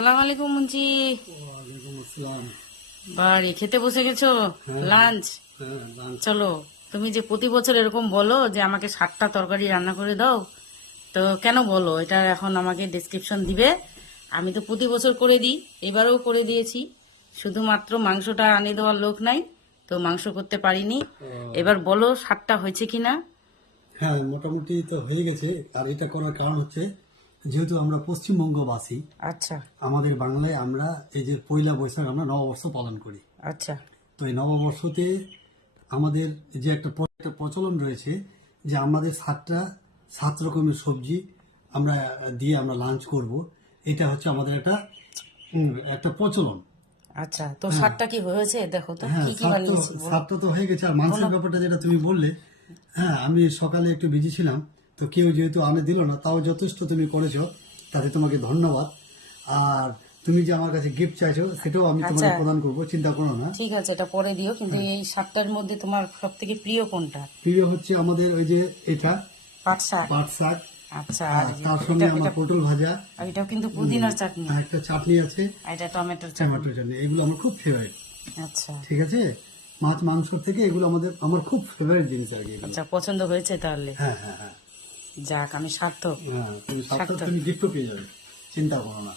আসসালামু আলাইকুম মুন্সি। ওয়ালাইকুম আসসালাম। বাড়ি খেতে বসে গেছো? হ্যাঁ, লাঞ্চ। হ্যাঁ, লাঞ্চ। চলো, তুমি যে প্রতি বছর এরকম বলো যে আমাকে 7টা তরকারি রান্না করে দাও, তো কেন বলো? এটা এখন আমাকে ডেসক্রিপশন দিবে। আমি তো প্রতি বছর করে দিই, এবারেও করে দিয়েছি। শুধুমাত্র মাংসটা আনিয়ে দেওয়ার লোক নাই, তো মাংস করতে পারিনি। এবার বলো 7টা হয়েছে কিনা। হ্যাঁ, মোটামুটি তো হয়ে গেছে। আর এটা করার কারণ হচ্ছে, যেহেতু আমরা পশ্চিমবঙ্গবাসী, আচ্ছা আমাদের বাংলায় আমরা এই যে পয়লা বৈশাখ আমরা নববর্ষ পালন করি। আচ্ছা তো এই নববর্ষতে আমাদের যে একটা প্রচলন রয়েছে যে আমাদের সাত রকমের সবজি আমরা দিয়ে আমরা লাঞ্চ করব। এটা হচ্ছে আমাদের একটা প্রচলন। আচ্ছা, তো হ্যাঁ। 7টা কি হয়েছে? দেখো তো হ্যাঁ, কি কি বানিয়েছি বলো। সাতটা তো হয়ে গেছে। আর মাংসের ব্যাপারটা যেটা তুমি বললে, হ্যাঁ, আমি সকালে একটু বিজি ছিলাম, তো কেউ যেহেতু আনে দিল না, তাও যথেষ্ট তুমি করেছো, তাতে তোমাকে ধন্যবাদ। আর তুমি যে আমার কাছে গিফট চাইছো, সেটাও আমি তোমাকে আচ্ছা প্রদান করবো, চিন্তা করো না। ঠিক আছে, এটা পরে দিও, কিন্তু এই 7টার মধ্যে তোমার সব থেকে প্রিয় কোনটা? প্রিয় হচ্ছে আমাদের ওই যে এটা পাট শাক। পাট শাক। আচ্ছা, আর আর তার সঙ্গে আমার পটল ভাজা। আর এটাও কিন্তু পুদিনার চাটনি। আর একটা চাটনি আছে, আর এটা টমেটোর চাটনি। টমেটোর জন্য। এগুলো আমার খুব ফেভারিট। আচ্ছা ঠিক আছে, মাছ মাংস থেকে এগুলো আমার খুব ফেভারিট জিনিস আর কি এগুলো। আচ্ছা, পছন্দ হয়েছে তাহলে? হ্যাঁ, হ্যাঁ, হ্যাঁ। যাক, আমি সার্থক। হ্যাঁ, তুমি সার্থক। তুমি গিফটও পেয়ে যাবে, চিন্তা করো না।